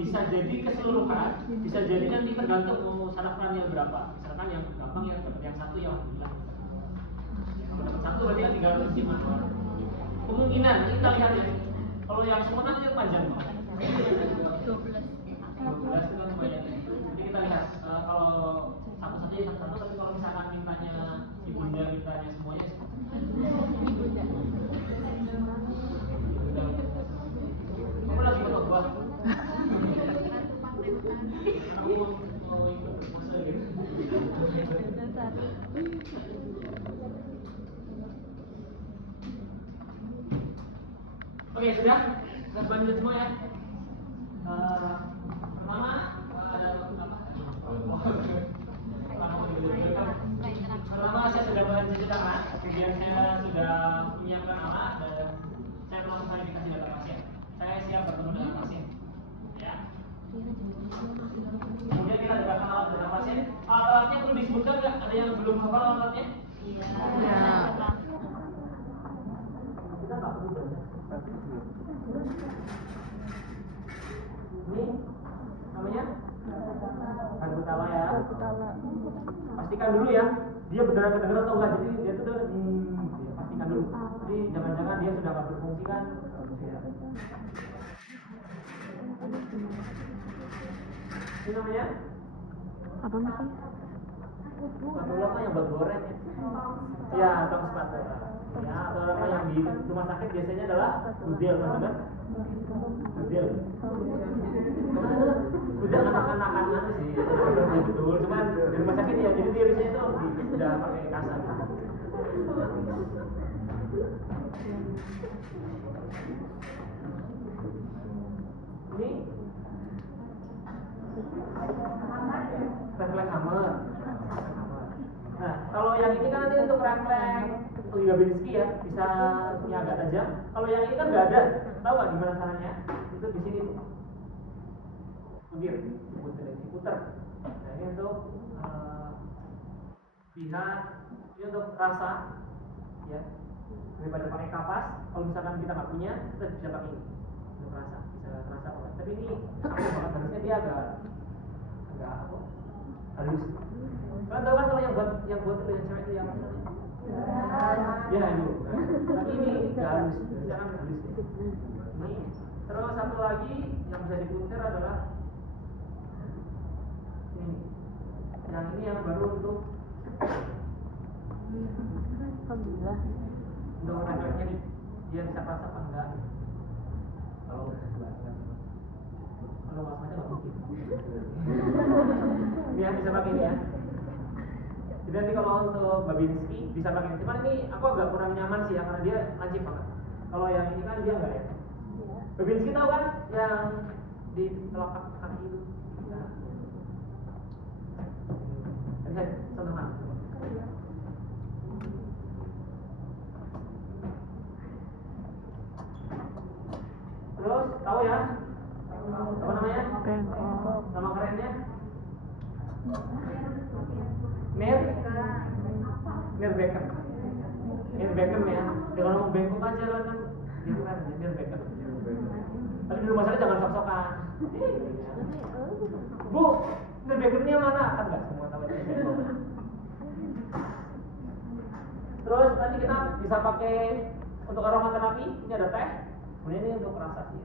bisa jadi keseluruhan, bisa jadi nanti tergantung mau saraf kranial berapa. Misalkan yang gampang yang dapat yang satu ya alhamdulillah. Kalau dapat satu berarti kan tinggal cuma dua. Kemungkinan kita lihat ya. Kalau yang sempurna itu panjang banget. 12 itu kan banyak. Jadi kita lihat kalau satu saja ya satu, tapi kalau misalkan mintanya ibunda mintanya semuanya ibunda. Kamu lagi foto gua. Aku mau ikut masa gitu. Oke, sudah lanjut semua ya. Pertama ada apa? Pertama saya sudah mencuci tangan, kemudian saya sudah menyiapkan alat dan saya melakukan verifikasi data pasien. Saya siap bertemu dengan pasien. Ya. Kemudian kita datangkan alat data pasien. Alatnya perlu disebutkan nggak? Ada yang belum hafal alatnya? Iya. Kita nggak perlu banyak. Ini namanya Harbutala ya. Pastikan dulu ya, dia beneran kedengeran atau enggak. Jadi dia tuh ya, pastikan dulu. Jadi jangan-jangan dia sudah nggak berfungsi kan. Ini namanya apa masih? Spatula apa yang buat goreng ya? Ya, tong spatula. Ya, atau apa yang di rumah sakit biasanya adalah budel, kan? Budel. Budel anak-anak sih, betul. Cuman di rumah sakit ya, jadi tirisnya itu udah pakai kasar. Ini refleks hammer. Nah, kalau yang ini kan nanti untuk refleks Babinski ya, bisa punya agak tajam. Kalau yang ini kan nggak ada, tahu nggak gimana caranya? Itu di sini tuh, puter. Nah, ini untuk lihat, ini untuk rasa, ya. Daripada pakai kapas, kalau misalkan kita nggak punya, kita bisa pakai ini untuk rasa, bisa terasa banget. Tapi ini banget harusnya dia agak apa? Halus. Kalian tahu kan kalau yang buat itu yang cewek itu yang apa namanya? Ya itu. Tapi ini nggak halus, jangan halus. Ini. Terus satu lagi yang bisa diputar adalah ini. Yang ini yang baru untuk alhamdulillah. Untuk refleksnya nih, dia bisa rasa apa enggak? Kalau waspada nggak mungkin. Dia bisa pakai ini ya. Jadi nanti kalau untuk Babinski bisa pakai ini. Cuman ini aku agak kurang nyaman sih ya karena dia lancip banget. Kalau yang ini kan dia enggak ya. Babinski tahu kan yang di telapak kaki itu. Nah. Bisa sentuhan. Terus tahu ya? Apa namanya? Bengkok. Nama kerennya? Mir Beckham ya. Jangan ngomong bengkok aja lah kan. Gitu kan, Mir Beckham. Tapi di rumah sakit jangan sok-sokan. Bu, Mir Beckhamnya mana? Kan nggak semua tahu itu. Terus nanti kita bisa pakai untuk aromaterapi. Ini ada teh. Kemudian ini untuk rasa sih.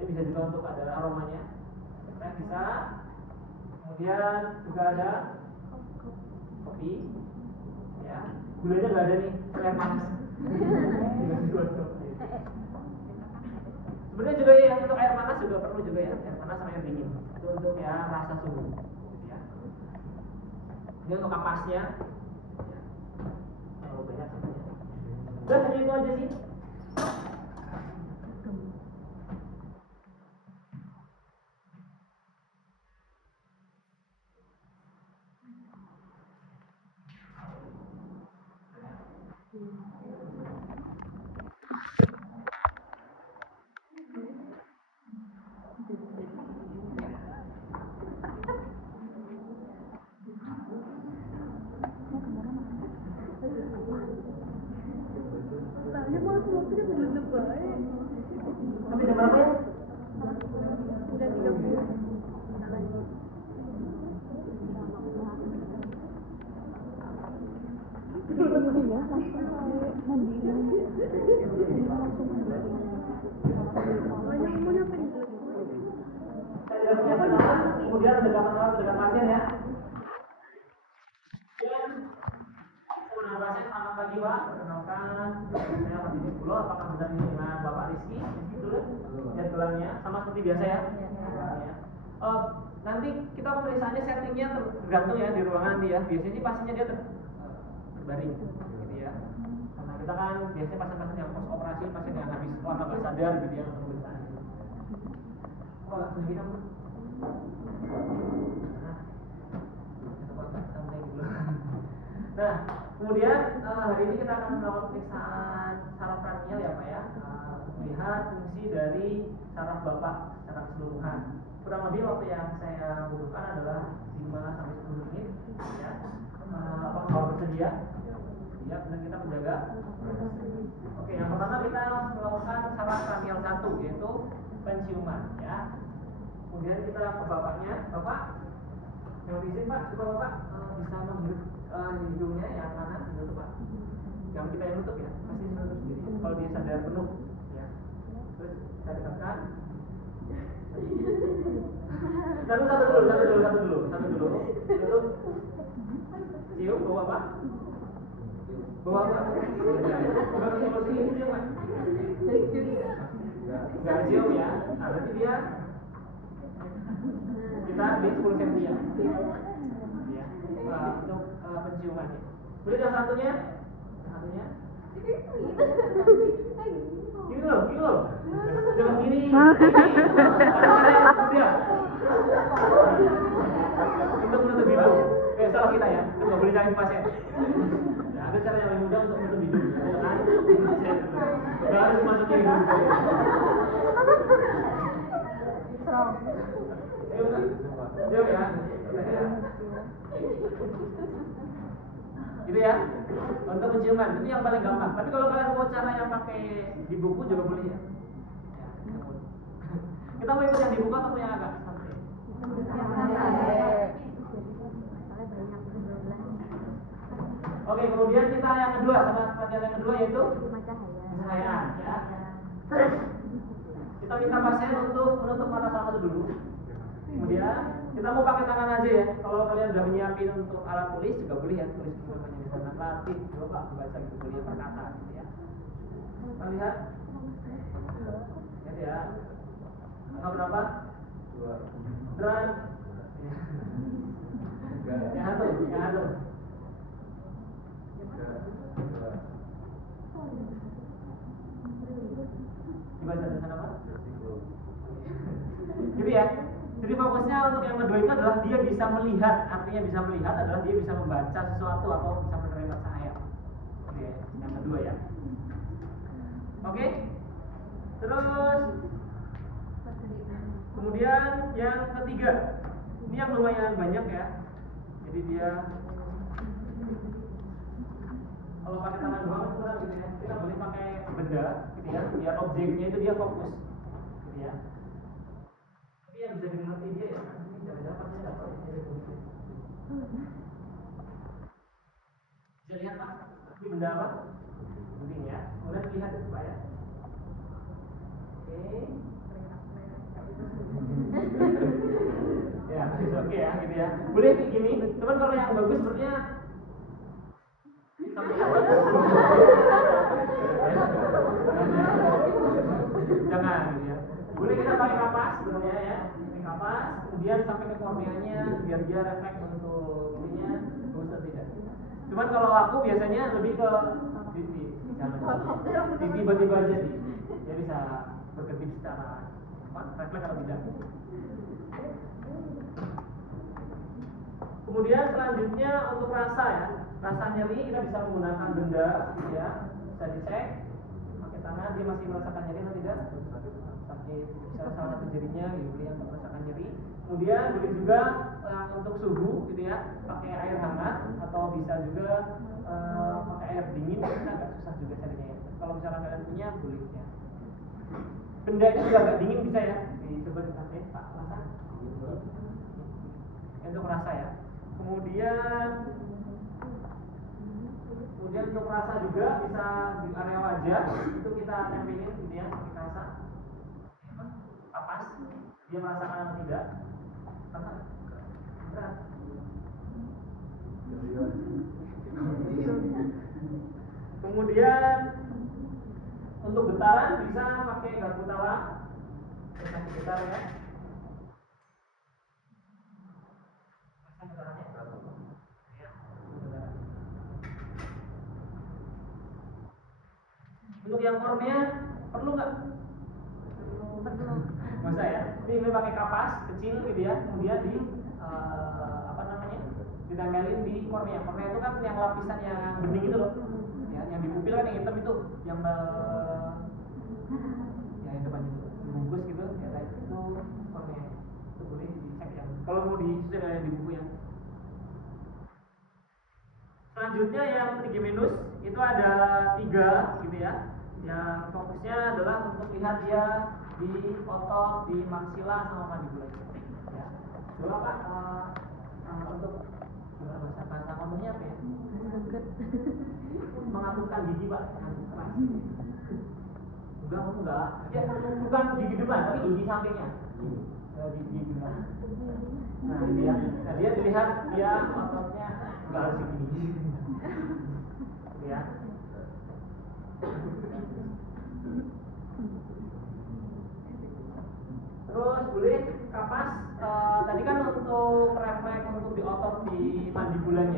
Ini bisa juga untuk ada aromanya. Teh bisa. Kemudian juga ada kopi. Ya, gulanya nggak ada nih, air panas. Sebenarnya juga ya untuk air panas juga perlu juga ya, air panas sama air dingin. Itu untuk ya rasa suhu. Ya. Ini untuk kapasnya. Ya. Terlalu banyak sebenarnya. Udah hanya itu aja sih. dan 30. Iya, langsung mandi. Banyak mau nyampe di Kemudian dengan pasien ya. Kemudian pasien selamat pagi Pak, perkenalkan saya Pak Didi Pulo, apakah benar ini dengan Bapak Rizky? Betul ya, gelarnya sama seperti biasa ya. Nanti kita pemeriksaannya settingnya tergantung ya di ruangan nanti ya. Biasanya sih pasiennya dia terbaring gitu ya. Karena kita kan biasanya pasien-pasien yang post operasi, pasien yang habis lama nggak sadar gitu ya pemeriksaan. Oh, langsung kita Nah, kemudian hari ini kita akan melakukan pemeriksaan saraf kranial ya Pak ya, melihat fungsi dari saraf Bapak secara keseluruhan. Kurang lebih waktu yang saya butuhkan adalah 5 sampai 10 menit ya. Apakah Bapak bersedia? Ya, dan kita menjaga. Oke, yang pertama kita melakukan saraf kranial 1 yaitu penciuman ya. Kemudian kita ke Bapaknya, Bapak yang izin Pak, coba Bapak bisa menghirup hidungnya yang kanan ditutup Pak. Jangan kita yang tutup ya, pasti ditutup sendiri. Kalau dia sadar penuh ya. Terus kita dekatkan. Satu dulu. Tutup. Cium, bawa Pak. Bawa Pak. Coba kita cium dia Pak. Enggak cium ya. Nah, berarti dia kita di 10 cm ya. Untuk penciumannya. Kemudian yang satunya gini loh. Jangan gini. Untuk menutup hidung. Salah kita ya. Kan nggak boleh cari pasien. Ya, ada cara yang lebih mudah untuk menutup hidung. Nggak harus dimasukin hidung. Siap ya. Gitu ya. Untuk penciuman itu yang paling gampang. Tapi kalau kalian mau cara yang pakai di buku juga boleh ya. Kita mau ikut yang di buku atau yang agak santai? Oke, kemudian kita yang kedua, sama pelajaran yang kedua yaitu pencahayaan ya. Kita minta pasien untuk menutup mata salah satu dulu. Kemudian kita mau pakai tangan aja ya. Kalau kalian udah menyiapin untuk alat tulis juga boleh ya, tulis namanya di sana latih, coba baca gitu boleh perkata gitu ya. Kita lihat. Ya. Angka berapa? 2. Dan yang satu. Dibaca di sana Pak. Gitu ya. Jadi fokusnya untuk yang kedua itu adalah dia bisa melihat. Artinya bisa melihat adalah dia bisa membaca sesuatu atau bisa menerima cahaya. Oke, yang kedua ya. Oke. Terus kemudian yang ketiga. Ini yang lumayan banyak ya. Jadi dia kalau pakai tangan doang kurang gitu ya. Kita boleh pakai benda gitu ya. Biar objeknya itu dia fokus. Gitu ya. Tapi yang bisa dimengerti dia ya. Jangan-jangan nggak tahu. Bisa lihat Pak. Ini benda apa? Penting ya. Kemudian lihat itu Pak ya. Oke. Ya, oke ya, gitu ya. Boleh kayak gini. Cuman kalau yang bagus sebenarnya jangan gitu ya. Boleh kita pakai kapas sebenarnya ya. Pakai kapas, kemudian sampai ke korneanya biar dia refleks untuk ininya, bagus atau tidak. Cuman kalau aku biasanya lebih ke pipi. Jangan tiba-tiba aja nih. Dia bisa berkedip secara refleks atau tidak. Kemudian selanjutnya untuk rasa ya, rasa nyeri kita bisa menggunakan benda, gitu ya, bisa dicek pakai tangan dia masih merasakan nyeri atau tidak, sakit, bisa salah satu jarinya gitu ya untuk merasakan nyeri. Kemudian boleh juga untuk suhu, gitu ya, pakai air hangat atau bisa juga pakai air dingin, itu agak susah juga carinya ya. Kalau misalnya kalian punya boleh ya. Benda itu juga agak dingin bisa ya, di dicoba dikatain Pak rasa untuk rasa ya. Kemudian untuk rasa juga bisa di area wajah itu kita tempelin gitu ya, kita rasa kapas dia merasakan atau tidak rasa berat. Kemudian untuk getaran bisa pakai garpu tawa, kita getar ya. Untuk yang kornea perlu nggak? Perlu. Masa ya? Ini pakai kapas kecil gitu ya, kemudian di ditempelin di kornea. Kornea itu kan yang lapisan yang bening itu loh. Ya, yang di pupil kan yang hitam itu, yang yang depan itu dibungkus gitu, ya itu kornea. Itu boleh dicek ya. Kalau mau disusun di buku ya. Selanjutnya yang trigeminus itu ada 3 gitu ya. Yang fokusnya adalah untuk lihat dia di otot, di maksila sama mandibula. Ya. Coba Pak untuk bahasa ngomongnya apa ya? Mengaturkan gigi Pak. Enggak. Ya, bukan gigi depan, tapi gigi sampingnya. Gigi depan. Nah, dia dilihat dia ototnya enggak harus segini. Ya. Terus boleh kapas tadi kan untuk refleks untuk di otot di mandibula,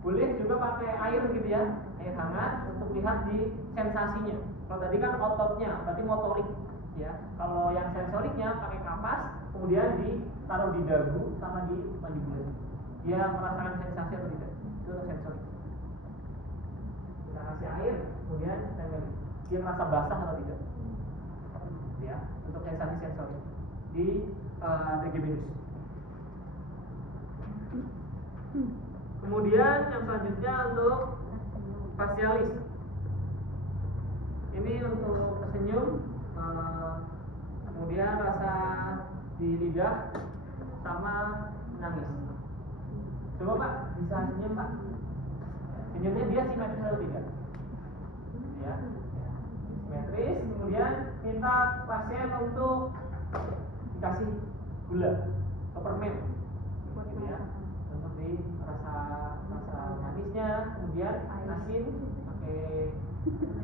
boleh juga pakai air gitu ya, air hangat untuk lihat di sensasinya. Kalau tadi kan ototnya, berarti motorik ya. Kalau yang sensoriknya pakai kapas, kemudian ditaruh di dagu sama di mandibula. Dia merasakan sensasi atau tidak? Itu untuk sensorik. Kita kasih air, kemudian dia merasa basah atau tidak? Ya, untuk sensasi sensorik di trigeminus. Kemudian yang selanjutnya untuk facialis. Ini untuk tersenyum, kemudian rasa di lidah sama menangis. Coba Pak, bisa senyum Pak. Senyumnya dia simetris atau tidak? Ya, simetris. Kemudian minta pasien untuk dikasih gula atau permen, gitu ya, untuk di rasa manisnya. Kemudian asin pakai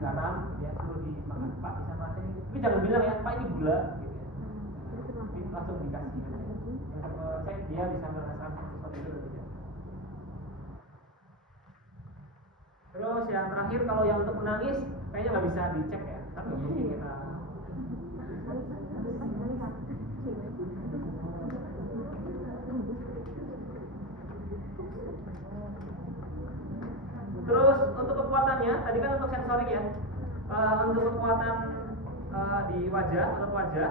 garam, ya suruh dimakan Pak bisa merasain. Tapi jangan bilang ya Pak ini gula, gitu ya. Tapi langsung dikasih. Yang cek dia bisa merasakan sesuatu itu atau tidak. Terus yang terakhir kalau yang untuk menangis kayaknya nggak bisa dicek ya, tapi ini kita terus untuk kekuatannya tadi kan untuk sensorik ya, untuk kekuatan di wajah, otot wajah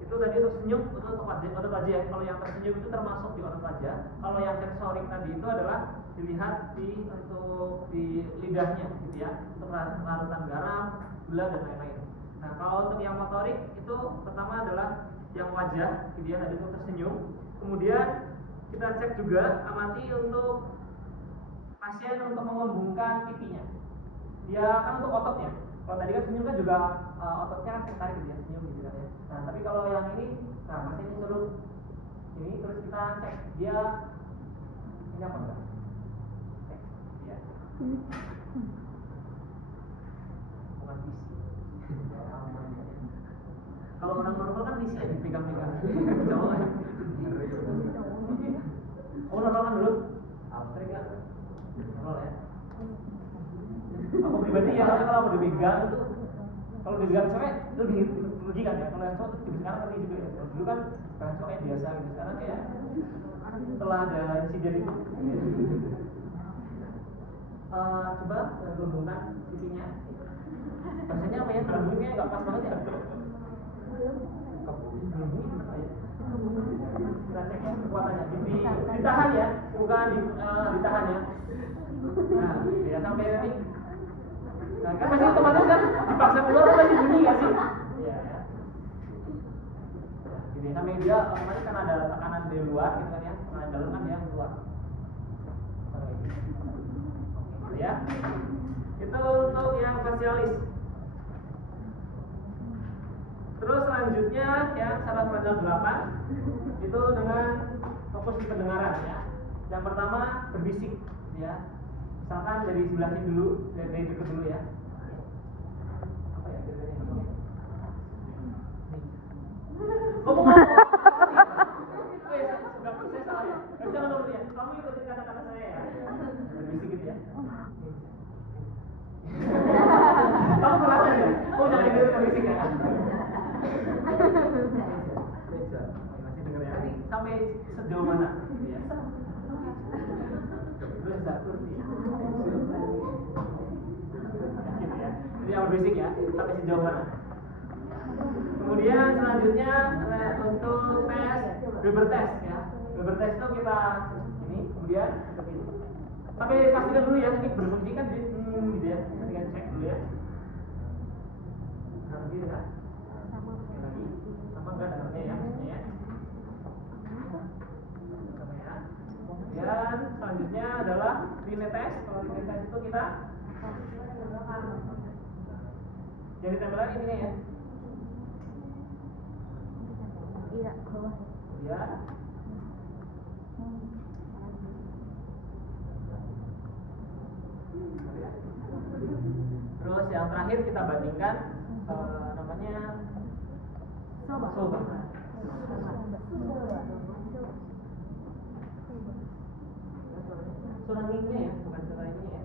itu tadi untuk senyum otot wajah ya. Kalau yang tersenyum itu termasuk di otot wajah. Kalau yang sensorik tadi itu adalah dilihat untuk di lidahnya gitu ya, untuk larutan garam, gula dan lain-lain. Nah kalau untuk yang motorik itu pertama adalah yang wajah gitu ya, tadi untuk tersenyum. Kemudian kita cek juga amati untuk pasien untuk mengembungkan pipinya. Dia kan untuk ototnya. Kalau tadi kan senyum kan juga ototnya kan tertarik gitu ya, senyum gitu kan ya. Nah tapi kalau yang ini, nah pasien ini suruh ini terus kita cek dia ini apa enggak? Cek ya. Bukan visi. Kalau orang normal kan visi ya dipegang-pegang. Coba ya. Oh normal kan dulu? Abstrak ya. Normal ya. Aku pribadi ya kalau mau dipegang itu, kalau dipegang cewek itu dirugikan ya. Kalau yang cowok itu sekarang ngerti juga ya. Kalau dulu kan sekarang cowok yang biasa gitu. Sekarang kayak setelah ada insiden itu. Coba gelembungkan pipinya. Rasanya apa ya? Gelembungnya nggak pas banget ya. Gelembungnya apa ya? Kita cek ya kekuatannya. Ditahan ya, bukan ditahan ya. Nah, ya sampai ini. Nah, kan pasti otomatis kan dipaksa keluar pasti bunyi nggak sih? Iya ya. Jadi sampai dia otomatis kan ada tekanan dari luar gitu kan ya, tekanan dalam kan dia keluar. Oke, ya. Itu untuk yang facialis. Terus selanjutnya yang saraf frontal 8 itu dengan fokus di pendengaran ya. Yang pertama berbisik ya. Misalkan dari sebelah sini dulu, dari dekat dulu ya. Apa ya kira-kira? Ngomong. Sudah saya salah ya. Bisa ngomong ya. Kamu ikutin kata-kata saya ya. Berbisik gitu ya. Kamu merasa ya? Oh jangan ikutin berbisik ya. Masih dengar ya. Ini sampai sejauh mana? Ya. Terus satu sih. Ya. Jadi yang berbisik ya. Sampai sejauh mana? Kemudian selanjutnya untuk tes Weber test ya. Weber test itu kita ini kemudian seperti ini. Tapi pastikan dulu ya ini berfungsi kan gitu ya. Kita cek dulu ya. Nah, begini kan. Lagi sama enggak dengarnya ya maksudnya ya. Sama ya. Dan selanjutnya adalah line test. Kalau line test itu kita jadi tempelan ini ya. Iya, bawah. Ya. Terus yang terakhir kita bandingkan namanya soba. Suranginya ya, bukan suranginya ya.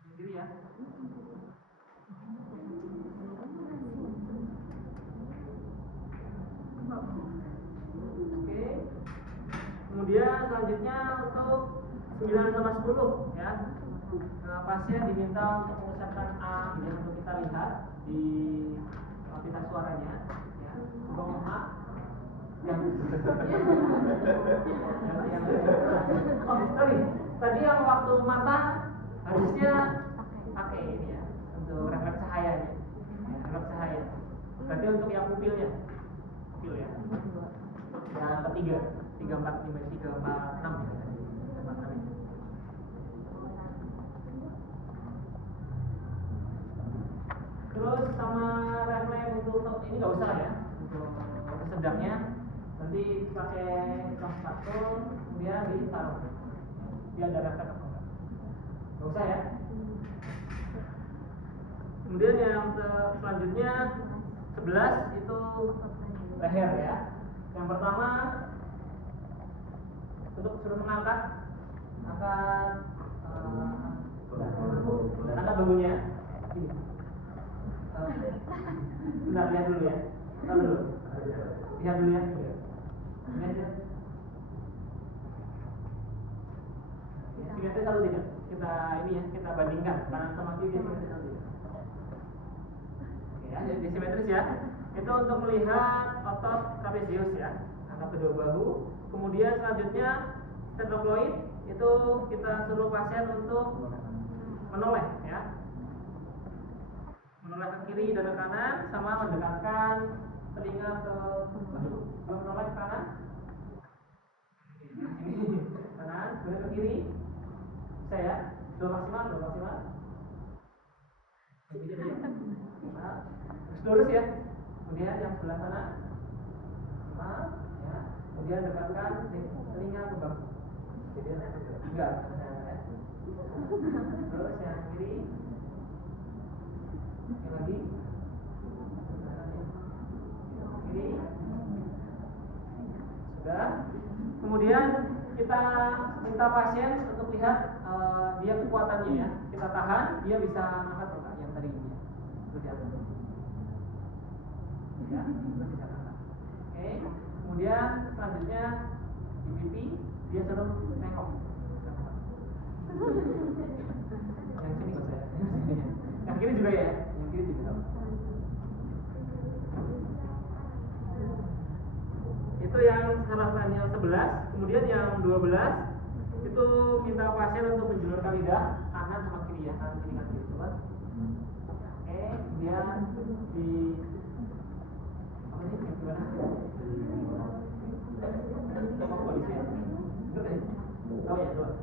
Sendiri ya. Oke. Kemudian selanjutnya untuk 9 sama 10 ya. Pasien diminta untuk mengucapkan A gitu untuk kita lihat di pita suaranya ya. Ngomong A yang oh, sorry. Tadi yang waktu mata harusnya pakai ini ya untuk refleks cahayanya. Ya, refleks cahaya. Berarti untuk yang pupilnya. Pupil ya. Yang ketiga, 3 4 5 3 4 6 ya. 4 6 ini. Terus sama refleks untuk ini nggak usah ya. Untuk sedangnya nanti pakai kartu kemudian ditaruh. Dia ada refleks apa enggak? Nggak usah ya. Kemudian yang selanjutnya 11 itu leher ya. Yang pertama untuk suruh mengangkat angkat bahunya. Bentar, lihat dulu ya. Lihat dulu ya. Ini aja. Simetris atau tidak? Kita ini ya, kita bandingkan kanan sama kiri simetris atau tidak. Oke ya, jadi simetris ya. Itu untuk melihat otot trapezius ya, angkat kedua bahu. Kemudian selanjutnya sternocleidomastoid itu kita suruh pasien untuk menoleh ya. Menoleh ke kiri dan ke kanan sama mendekatkan telinga ke bahu. Kalau menoleh ke kanan, kanan, kemudian ke kiri. Bisa ya, dua maksimal. Nah, terus lurus ya. Kemudian yang sebelah sana, sama, ya. Kemudian dekatkan telinga ke bahu. Enggak. Terus yang kiri. Yang lagi kiri sudah. Kemudian kita minta pasien untuk lihat dia kekuatannya ya. Kita tahan, dia bisa angkat enggak yang tadi ini. Ya, bisa angkat. Oke. Kemudian selanjutnya di pipi dia suruh nengok. Yang sini kok saya. Yang kiri juga ya. Kiri juga. Itu yang saraf kranial 11. Kemudian yang 12 itu minta pasien untuk menjulurkan lidah kanan sama kiri ya, kanan kiri kanan kiri. Coba. Oke, kemudian di apa sih? Gimana? Oh, kondisi ya. Betul ya? Oh ya, coba.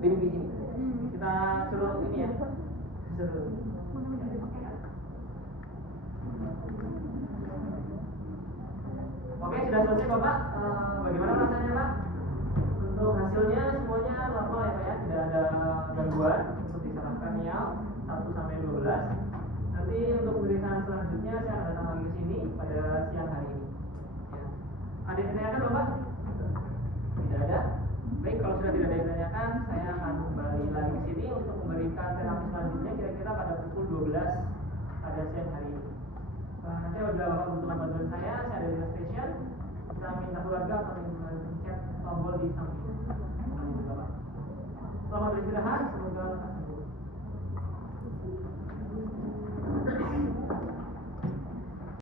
Di sini. Kita suruh ini ya. Suruh. Oke, sudah selesai Bapak. Bagaimana rasanya Pak? Untuk hasilnya semuanya normal ya Pak ya, tidak ada gangguan untuk di saraf kranial 1 sampai 12. Nanti untuk pemeriksaan selanjutnya saya akan datang lagi ke sini pada siang hari ini. Ya. Ada yang ditanyakan Bapak? Tidak ada. Baik, kalau sudah tidak ada yang ditanyakan, saya akan kembali lagi ke sini untuk memberikan terapi selanjutnya kira-kira pada pukul 12 pada siang hari ini. Nanti apabila Bapak membutuhkan bantuan saya ada di station. Kita minta keluarga atau mencet tombol di samping. Selamat beristirahat, semoga